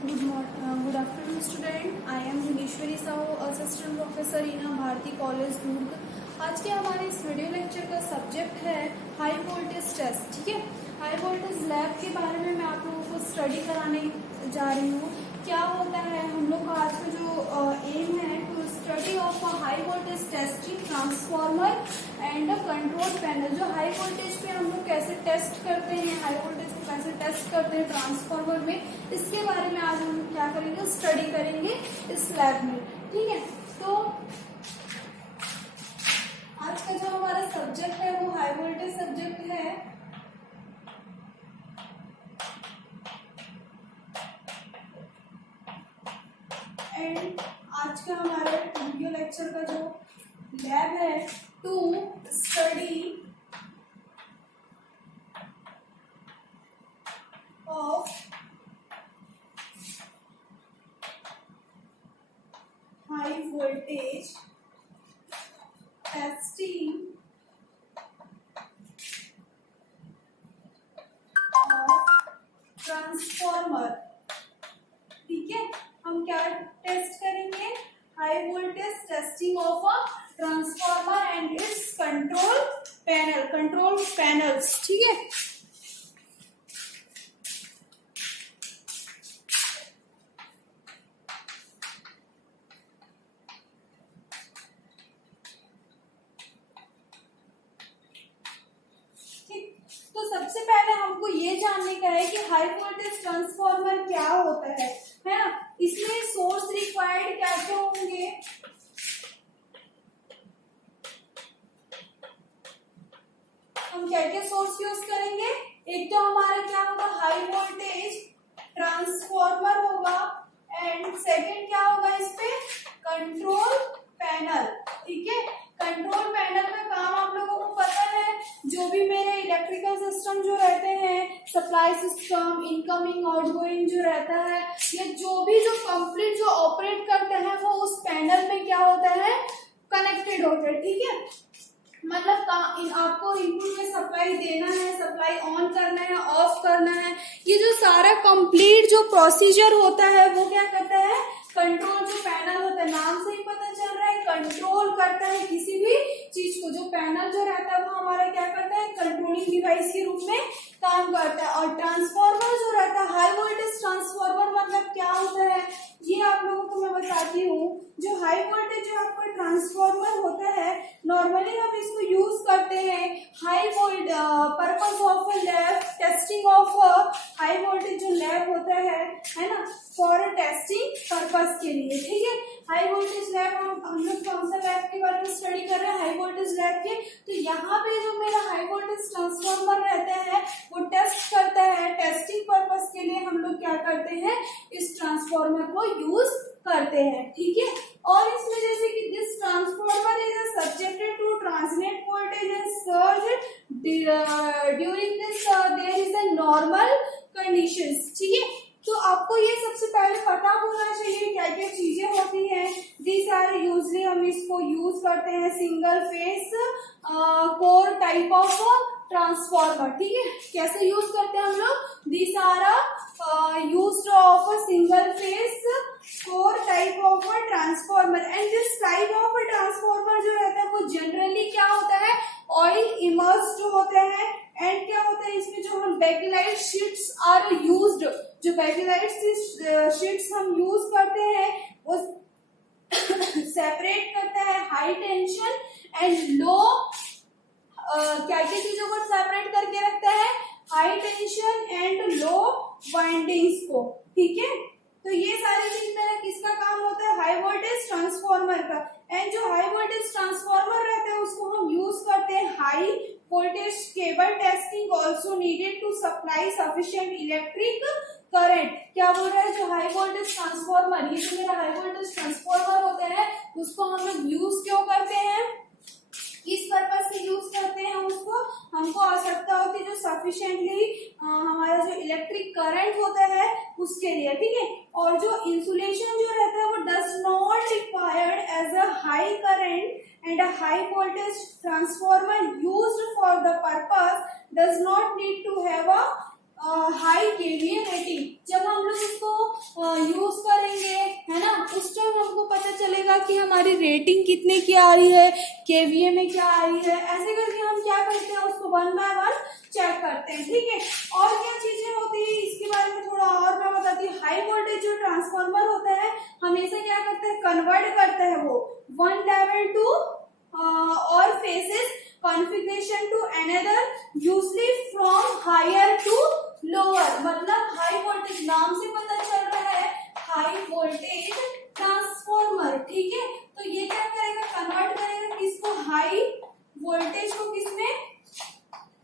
Good afternoon, student. I am Bhuvneshwari Sahu, assistant professor in Bharti college Durg. आज के हमारे इस वीडियो लेक्चर का सब्जेक्ट है हाई वोल्टेज टेस्ट। ठीक है, हाई वोल्टेज लैब के बारे में मैं आप लोगों को स्टडी कराने जा रही हूँ। क्या होता है हम लोग का आज का जो एम है to study of high voltage testing transformer and control panel. जो हाई वोल्टेज पे हम लोग कैसे टेस्ट करते हैं, हाई वोल्टेज को कैसे टेस्ट करते हैं ट्रांसफार्मर में, इसके बारे में आज हम क्या करेंगे, स्टडी करेंगे इस लैब में। ठीक है, तो आज का जो हमारा सब्जेक्ट है वो हाई वोल्टेज सब्जेक्ट है। एंड आज का हमारा वीडियो लेक्चर का जो लैब है to study of high voltage testing of transformer. ठीक है, हम क्या टेस्ट करेंगे, high voltage testing of a transformer and its control panels. ठीक है, तो सबसे पहले हमको ये जानने का है कि हाई वोल्टेज ट्रांसफार्मर क्या होता है ना। इसमें सोर्स रिक्वायर्ड क्या क्या होंगे, हम क्या क्या सोर्स यूज करेंगे। एक तो हमारा क्या होगा, हाई वोल्टेज ट्रांसफार्मर होगा एंड सेकंड क्या होगा इस पे, कंट्रोल पैनल। ठीक है, कंट्रोल पैनल का काम आप लोगों को पता है, जो भी मेरे इलेक्ट्रिकल सिस्टम जो रहते हैं, सप्लाई सिस्टम, इनकमिंग आउटगोइंग जो रहता है, ये जो भी जो कंप्लीट जो ऑपरेट करते हैं वो उस पैनल में क्या होता है, कनेक्टेड होते हैं। ठीक है, मतलब आपको इनपुट में सप्लाई देना है, सप्लाई ऑन करना है, ऑफ करना है, ये जो सारा कंप्लीट जो प्रोसीजर होता है वो क्या करता है, कंट्रोल जो पैनल होता है, नाम से ही पता चल रहा है कंट्रोल करता है किसी भी चीज को। जो पैनल जो रहता है वो हमारा क्या करता है, कंट्रोलिंग डिवाइस के रूप में काम करता है। और ट्रांसफार्मर जो रहता है, हाई वोल्टेज ट्रांसफार्मर मतलब क्या होता है, ये आप लोगों को मैं बताती हूँ। जो हाई वोल्टेज जो आपका ट्रांसफार्मर होता है, नॉर्मली हम इसको यूज करते हैं high volt purpose of lab testing of high voltage जो लैब होता है ना, फॉर टेस्टिंग पर्पस के लिए। ठीक है, हाई वोल्टेज लैब हम लोग कौन सा लैब के बारे में स्टडी कर रहे हैं, हाई वोल्टेज लैब के। तो यहाँ पे जो मेरा हाई वोल्टेज ट्रांसफार्मर रहता है वो टेस्ट करता है, टेस्टिंग पर्पस के लिए हम लोग क्या करते हैं, इस ट्रांसफार्मर को यूज करते हैं। ठीक है, और इसमें जैसे कि this transformer is subjected to transient voltage and surge during this there is a normal conditions. ठीक है, तो आपको ये सबसे पहले पता होना चाहिए क्या क्या चीजें होती हैं। दिस आर यूजली हम इसको यूज करते हैं single phase core type of transformer. ठीक है, कैसे यूज करते हैं हम लोग, this are used of single phase core type of transformer and this type of transformer जो रहता है वो जनरली क्या होता है, ऑयल इमर्स्ड होते हैं। एंड क्या होता है इसमें जो हम बैकलाइट शीट्स आर यूज्ड, जो बैकलाइट शीट्स हम यूज करते हैं वो सेपरेट करता है हाई टेंशन एंड लो, क्या क्या चीजों को सेपरेट करके रखता है, high tension and low windings को। ठीक है, तो ये सारी चीज मेरा किसका काम होता है, हाई वोल्टेज ट्रांसफार्मर का। एंड जो हाई वोल्टेज ट्रांसफार्मर रहता है उसको हम यूज करते हैं high voltage cable testing also needed to supply sufficient electric current. क्या बोल रहा है, जो हाई वोल्टेज ट्रांसफार्मर, ये जो मेरा हाई वोल्टेज ट्रांसफार्मर होता है उसको हम लोग यूज क्यों करते हैं, किस पर्पज से यूज करते हैं उसको, हमको आवश्यकता होती है जो सफिशिएंटली हमारा जो इलेक्ट्रिक करंट होता है उसके लिए। ठीक है, और जो इंसुलेशन जो रहता है वो does not required as a high current and a high voltage transformer used for the purpose does not need to have a high KVA rating. जब हम लोग इसको हमारी रेटिंग कितने की आ रही है, केवीए में क्या आ रही है, ऐसे करके हम क्या करते हैं उसको वन बाय वन चेक करते हैं। ठीक है, और क्या चीजें होती है इसके बारे में थोड़ा और मैं बताती हूँ। हाई वोल्टेज जो ट्रांसफार्मर होता है हमेशा क्या करते हैं, कन्वर्ट करता है वो वन लेवल टू और faces configuration to another, usually from higher to lower. मतलब हाई वोल्टेज नाम से पता चल रहा है हाई वोल्टेज ट्रांसफार्मर। ठीक है, तो ये क्या करेगा, कन्वर्ट करेगा किसको, हाई वोल्टेज को किसमें,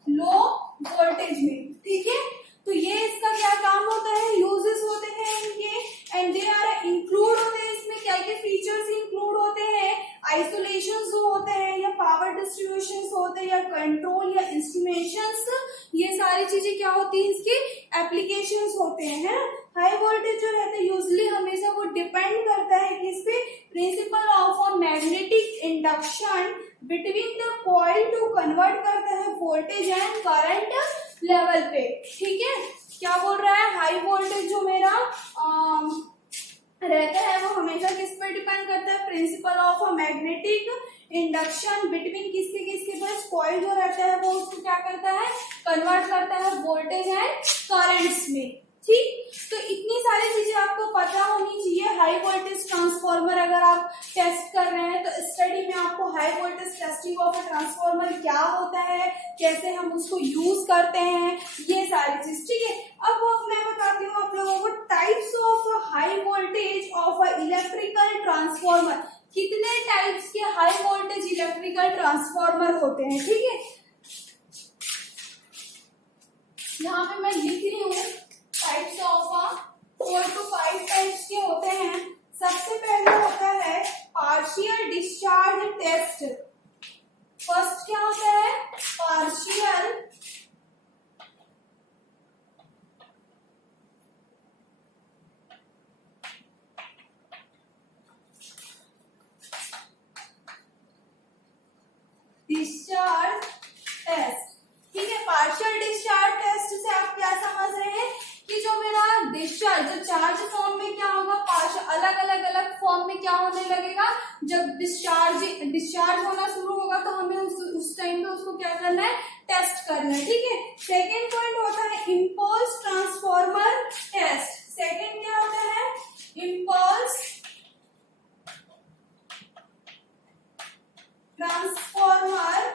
लो वोल्टेज में। ठीक है, तो ये इसका क्या काम होता है, यूजेस होते हैं इनके, एंड दे आर इंक्लूड होते हैं। इसमें क्या क्या फीचर्स इंक्लूड होते हैं, आइसोलेशन जो होते हैं या पावर डिस्ट्रीब्यूशन होते हैं या कंट्रोल या इंस्ट्रूमेशंस, ये सारी चीजें क्या होती है इसके एप्लीकेशंस होते हैं। हाई वोल्टेज जो रहते हैं यूजली हमेशा वो डिपेंड करता है किस पे, principle of a magnetic induction between the coil to convert करता है वोल्टेज एंड करंट लेवल पे। ठीक है, क्या बोल रहा है, हाई वोल्टेज जो मेरा रहता है वो हमेशा किस पे डिपेंड करता है, principal of a magnetic induction between किसके किसके बीच, कॉइल जो रहता है वो उसको क्या करता है, कन्वर्ट करता है वोल्टेज एंड करंट्स में। ठीक, तो इतनी सारी चीजें आपको पता होनी चाहिए। हाई वोल्टेज ट्रांसफार्मर अगर आप टेस्ट कर रहे हैं तो स्टडी में आपको high voltage testing of a transformer क्या होता है, कैसे हम उसको यूज करते हैं, ये सारी चीज। ठीक है, अब मैं बताती हूँ आप लोगों को types of high voltage of a electrical transformer. कितने टाइप्स के हाई वोल्टेज इलेक्ट्रिकल ट्रांसफार्मर होते हैं। ठीक है, यहाँ पे मैं लिख रही हूँ टाइप्स ऑफ 4 to 5 टाइप्स के होते हैं। सबसे पहले होता है पार्शियल डिस्चार्ज टेस्ट। फर्स्ट क्या होता है, पार्शियल डिस्चार्ज टेस्ट। ठीक है, पार्शियल डिस्चार्ज टेस्ट से आप क्या समझ रहे हैं कि जो मेरा डिस्चार्ज जो चार्ज फॉर्म में क्या होगा, अलग अलग फॉर्म में क्या होने लगेगा, जब डिस्चार्ज होना शुरू होगा तो हमें उस टाइम पे उसको क्या करना है, टेस्ट करना है। ठीक है, सेकेंड पॉइंट होता है इम्पल्स ट्रांसफार्मर टेस्ट। सेकेंड क्या होता है, इम्पल्स ट्रांसफार्मर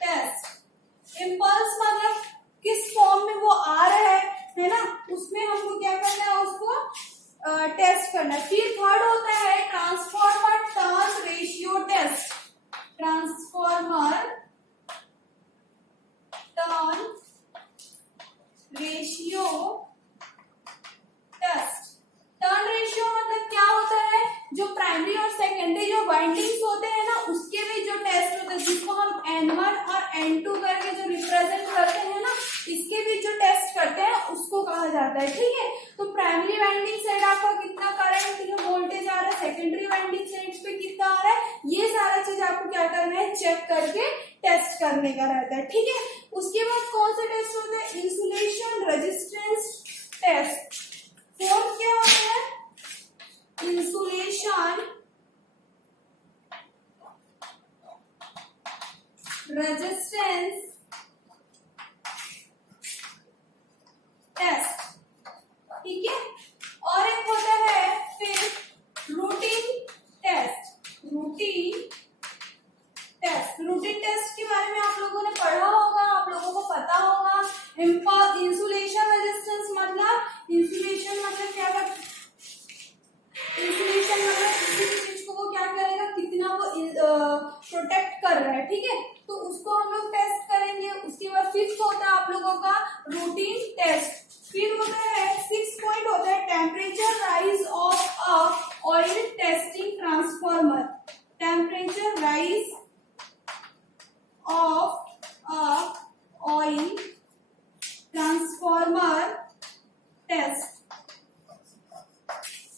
टेस्ट। इम्पल्स मतलब किस फॉर्म में वो आ रहा है ना, उसमें हमको क्या करना है, उसको टेस्ट करना है। फिर थर्ड होता है transformer turn ratio test. Transformer turn ratio test. Turn ratio मतलब क्या होता है, जो प्राइमरी और सेकेंडरी जो वाइंडिंग्स होते हैं ना उसके भी जो टेस्ट होता है, जिसको हम N1 और N2 करके जो रिप्रेजेंट करते हैं ना, इसके भी जो टेस्ट करते हैं उसको कहा जाता है। ठीक है, तो प्राइमरी वाइंडिंग साइड आपका कितना करंट वोल्टेज आ रहा है, सेकेंडरी वाइंडिंग साइड पे कितना आ रहा है, ये सारा चीज आपको क्या करना है, चेक करके टेस्ट करने का रहता है। ठीक है, उसके बाद कौन सा टेस्ट होता है, इंसुलेशन रेजिस्टेंस टेस्ट। फोर्थ क्या होता है, इंसुलेशन रेजिस्टेंस टेस्ट। ठीक है, और एक होता है फिर रूटीन टेस्ट। रूटीन टेस्ट के बारे में आप लोगों ने पढ़ा होगा, आप लोगों को पता होगा। इंसुलेशन रेजिस्टेंस मतलब, इंसुलेशन मतलब क्या करता है, इंसुलेशन मतलब किसी भी चीज को वो क्या करेगा, कितना वो प्रोटेक्ट कर रहा है। ठीक है, तो उसको हम लोग टेस्ट करेंगे। उसके बाद फिफ्थ होता है आप लोगों का रूटीन टेस्ट। फिर होता है 6 पॉइंट होता है temperature rise of a oil testing transformer. Temperature rise of a oil transformer test.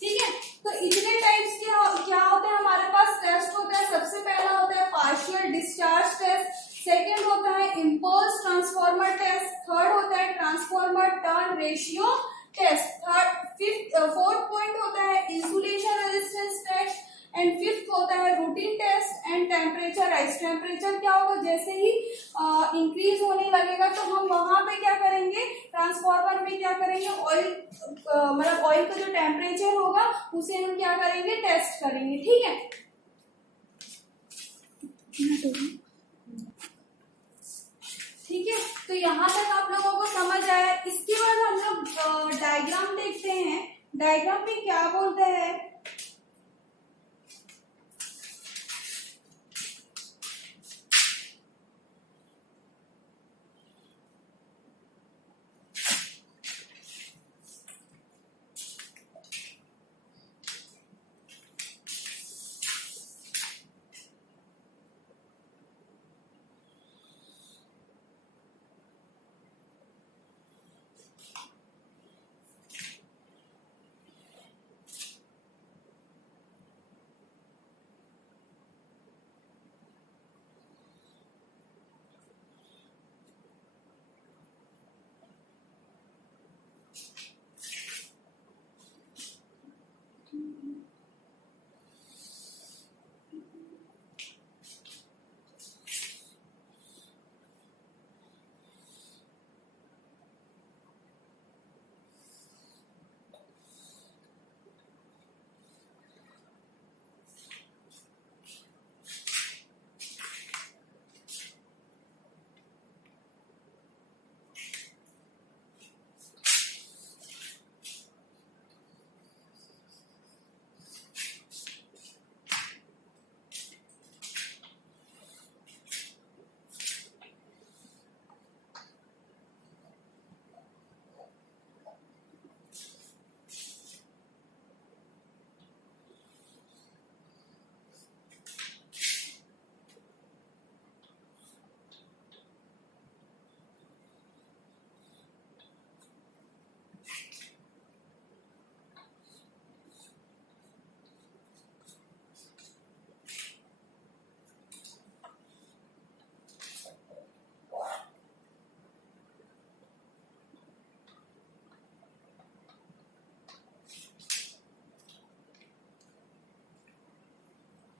ठीक है, तो इतने टाइप्स के क्या होते हैं हमारे पास टेस्ट होते हैं। सबसे पहला होता है पार्शियल डिस्चार्ज टेस्ट, सेकेंड होता है इम्पल्स ट्रांसफार्मर टेस्ट, थर्ड होता है transformer turn ratio test, fourth point होता है insulation resistance test and fifth होता है routine test and temperature rise. Temperature क्या होगा, जैसे ही इंक्रीज होने लगेगा तो हम वहां पे क्या करेंगे, ट्रांसफार्मर में क्या करेंगे, ऑयल मतलब ऑयल का जो टेम्परेचर होगा उसे हम क्या करेंगे, टेस्ट करेंगे। ठीक है, ठीक है, तो यहाँ तक आप लोगों को समझ आया। इसके बाद हम लोग डायग्राम देखते हैं। डायग्राम में क्या बोलते हैं,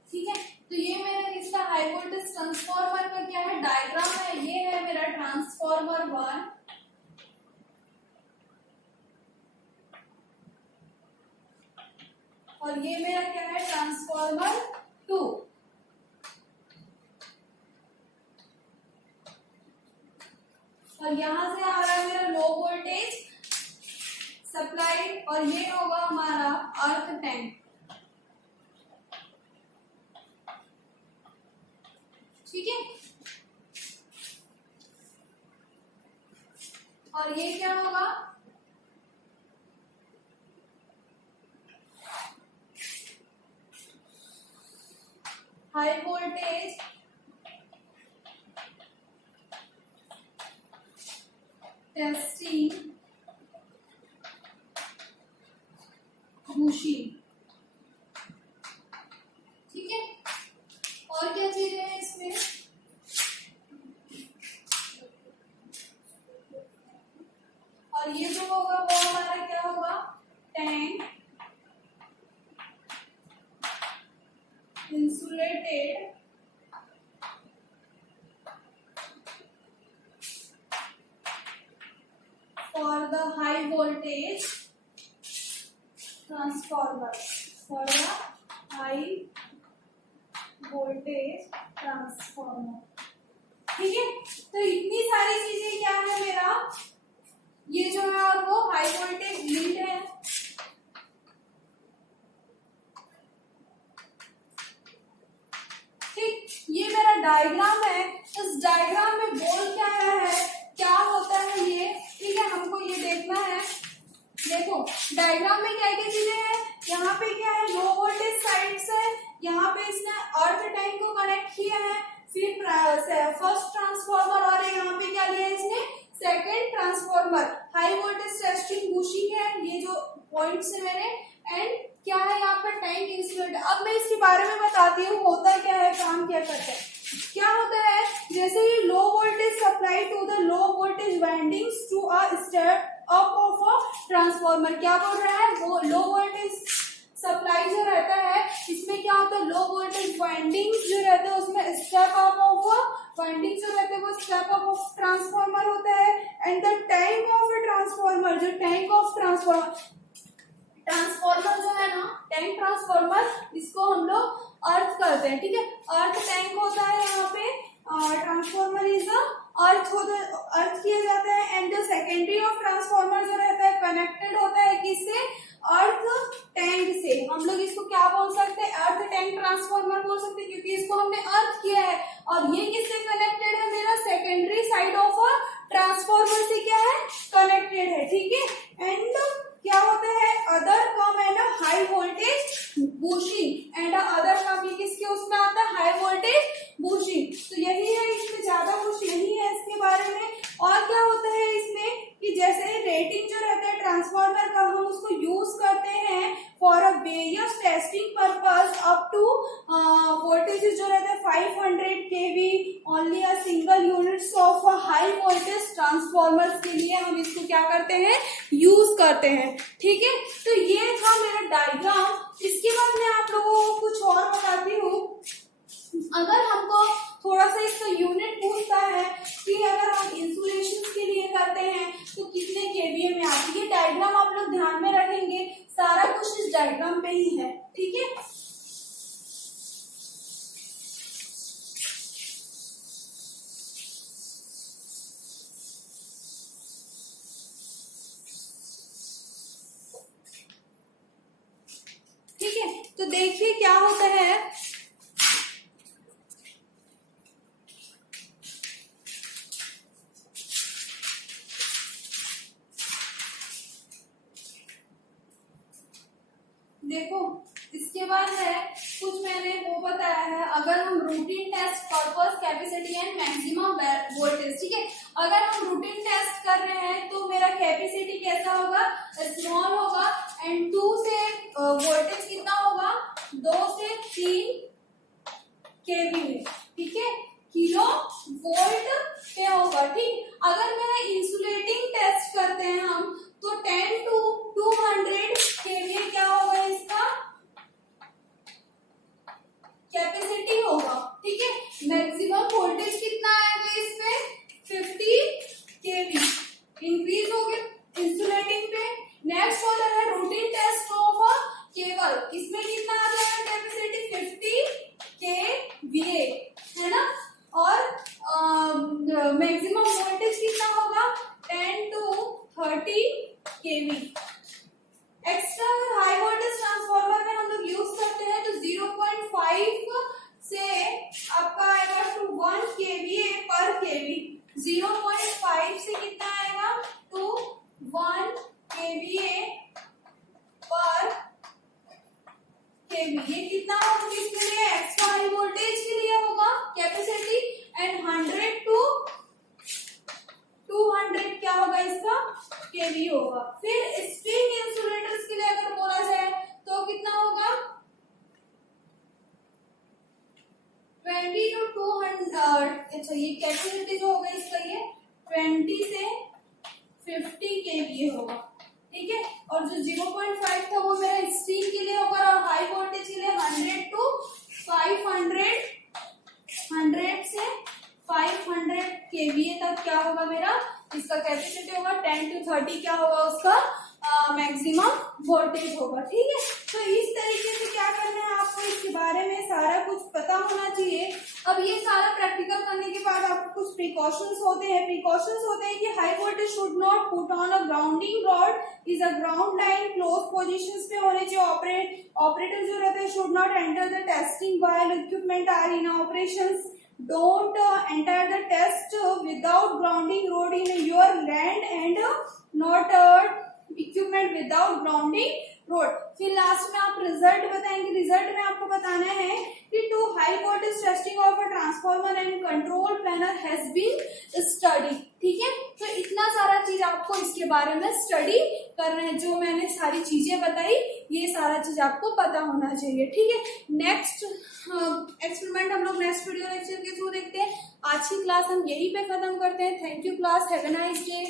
ठीक है, तो ये मेरा इसका हाई वोल्टेज ट्रांसफार्मर का क्या है, डायग्राम है। ये है मेरा ट्रांसफार्मर 1 और ये मेरा क्या है, ट्रांसफार्मर 2। और यहां से आ रहा है मेरा लो वोल्टेज सप्लाई और ये होगा हमारा अर्थ टैंक। ठीक है, और ये क्या होगा, हाई वोल्टेज टेस्टिंग बुशिंग। ठीक है, और क्या चीजें हैं इसमें, और ये जो होगा वो हमारा क्या होगा, tank insulated for the high voltage transformer, for the high voltage transformer। ठीक है, तो इतनी सारी चीजें क्या है मेरा, ये जो है और वो हाई वोल्टेज लीड है। ठीक, ये मेरा डायग्राम है। इस डायग्राम में बोल क्या रहा है, क्या होता है ये, ठीक है, हमको ये देखना है। देखो डायग्राम में क्या क्या चीजें हैं, यहाँ पे क्या है, लो वोल्टेज साइड से यहाँ पे इसने अर्थ टैंक को कनेक्ट किया है, फिर फर्स्ट ट्रांसफार्मर और यहाँ पे क्या लिया है इसने, second transformer. High voltage testing bushing है ये जो पॉइंट्स है मेरे, एंड क्या है यहाँ पे टैंक इंसुलेटर। अब मैं इसके बारे में बताती हूँ होता क्या है, काम क्या करता है। क्या होता है, जैसे ही low voltage supply to the low voltage windings to a step up of a transformer, क्या बोल रहा है, टाइप ऑफ ट्रांसफॉर्मर होता है, and the tank of a transformer, जो टैंक ऑफ ट्रांसफॉर्मर जो है ना, टैंक ट्रांसफॉर्मर, इसको हम लोग अर्थ करते हैं, ठीक है। अर्थ टैंक होता है यहाँ पे, ट्रांसफॉर्मर इज अर्थ किया जाता है, and the secondary of transformer जो रहता है कनेक्टेड होता है किससे, अर्थ टैंक से। हम लोग इसको क्या बोल सकते हैं, अर्थ टैंक ट्रांसफॉर्मर बोल सकते हैं, क्योंकि इसको हमने अर्थ किया है, और ये किससे कनेक्टेड है, मेरा सेकेंडरी साइड ऑफ ट्रांसफॉर्मर से क्या है, कनेक्टेड है, ठीक है। एंड क्या होता है, other come and high voltage bushing, and other come, ये किसके उसमें आता है, हाई वोल्टेज बुशिंग। तो यही है, इसमें ज्यादा कुछ नहीं है इसके बारे में। और क्या होता है इसमें कि जैसे रेटिंग जो रहता है ट्रांसफार्मर का, हम उसको यूज करते हैं for a various testing purpose up to voltage जो रहता है 500 kV only a single units of high voltage transformers के लिए हम इसको क्या करते हैं, यूज करते हैं, ठीक है। तो ये था मेरा डायग्राम। इसके बाद मैं आप लोगों को कुछ और बताती हूँ। अगर हमको थोड़ा सा इसका यूनिट पूछता है कि अगर हम इंसुलेशन के लिए करते हैं तो कितने केवीए में आती है, डायग्राम आप लोग ध्यान में रखेंगे, सारा कुछ इस डायग्राम पे ही है, ठीक है। ठीक है, तो देखिए क्या होता है, देखो इसके बाद है कुछ मैंने वो बताया है, अगर हम routine test purpose capacity and maximum voltage, ठीक है। अगर हम रूटीन टेस्ट कर रहे हैं तो मेरा कैपेसिटी कैसा होगा, स्मॉल होगा, एंड 2 से वोल्टेज कितना होगा, 2 से 3 केवी, ठीक है, किलो वोल्ट पे होगा, ठीक। अगर मेरा इंसुलेटिंग टेस्ट करते हैं हम तो 10 to 200 केवीए क्या होगा, इसका कैपेसिटी होगा, ठीक है। मैक्सिमम वोल्टेज कितना आएगा इस पे, 50 केवी इंक्रीज हो गया इंसुलेटिंग पे। नेक्स्ट वाला है रूटीन टेस्ट ऑफ केबल, इसमें कितना आ जाएगा कैपेसिटी, 50 केवीए, है ना। और मैक्सिमम वोल्टेज कितना होगा, 10 to 30 केवी। एक्स्ट्रा हाई वोल्टेज ट्रांसफार्मर में हम लोग यूज करते हैं तो 0.5 से आपका आएगा टू 1 केवीए पर केवी। 0.5 से कितना आएगा, टू 1 केवीए पर केवी। ये कितना होगा, किसके लिए, एक्स्ट्रा हाई वोल्टेज के लिए होगा कैपेसिटी, एंड 100 to 200 क्या होगा, इसका केवी होगा। फिर स्ट्रिंग इंसुलेटर्स के लिए अगर बोला जाए तो कितना होगा, 20 to 200, अच्छा ये कैपेसिटी जो होगा इसका, ये 20 से 50 केवी होगा, ठीक है। और जो 0.5 था वो मेरा स्ट्रिंग के लिए होगा, और हाई वोल्टेज के लिए 100 to 500, 100 से 500 केवीए तक क्या होगा मेरा, इसका कैपेसिटी होगा। 10 to 30 क्या होगा उसका मैक्सिमम वोल्टेज होगा, ठीक है। तो इस तरीके से क्या करना है आपको, इसके बारे में सारा कुछ पता होना चाहिए। अब ये सारा प्रैक्टिकल करने के बाद आपको कुछ प्रिकॉशंस होते हैं। प्रिकॉशंस होते हैं कि high voltage should not put on a grounding rod, is a ground line close positions पे होने चाहिए। ऑपरेटर जो रहते हैं should not enter the testing while equipment are in operations. Don't enter the test without grounding rod in your land and not equipment without grounding rod. फिर last में आप result बताएंगे। रिजल्ट में आपको बताना है कि to high voltage testing of a transformer and control panel has been study, ठीक है। तो इतना सारा चीज आपको इसके बारे में स्टडी करना है, जो मैंने सारी चीजें बताई ये सारा चीज आपको पता होना चाहिए, ठीक है। नेक्स्ट एक्सपेरिमेंट हम लोग नेक्स्ट वीडियो लेक्चर के थ्रू देखते हैं। आज की क्लास हम यहीं पे खत्म करते हैं। Thank you class, have a nice day.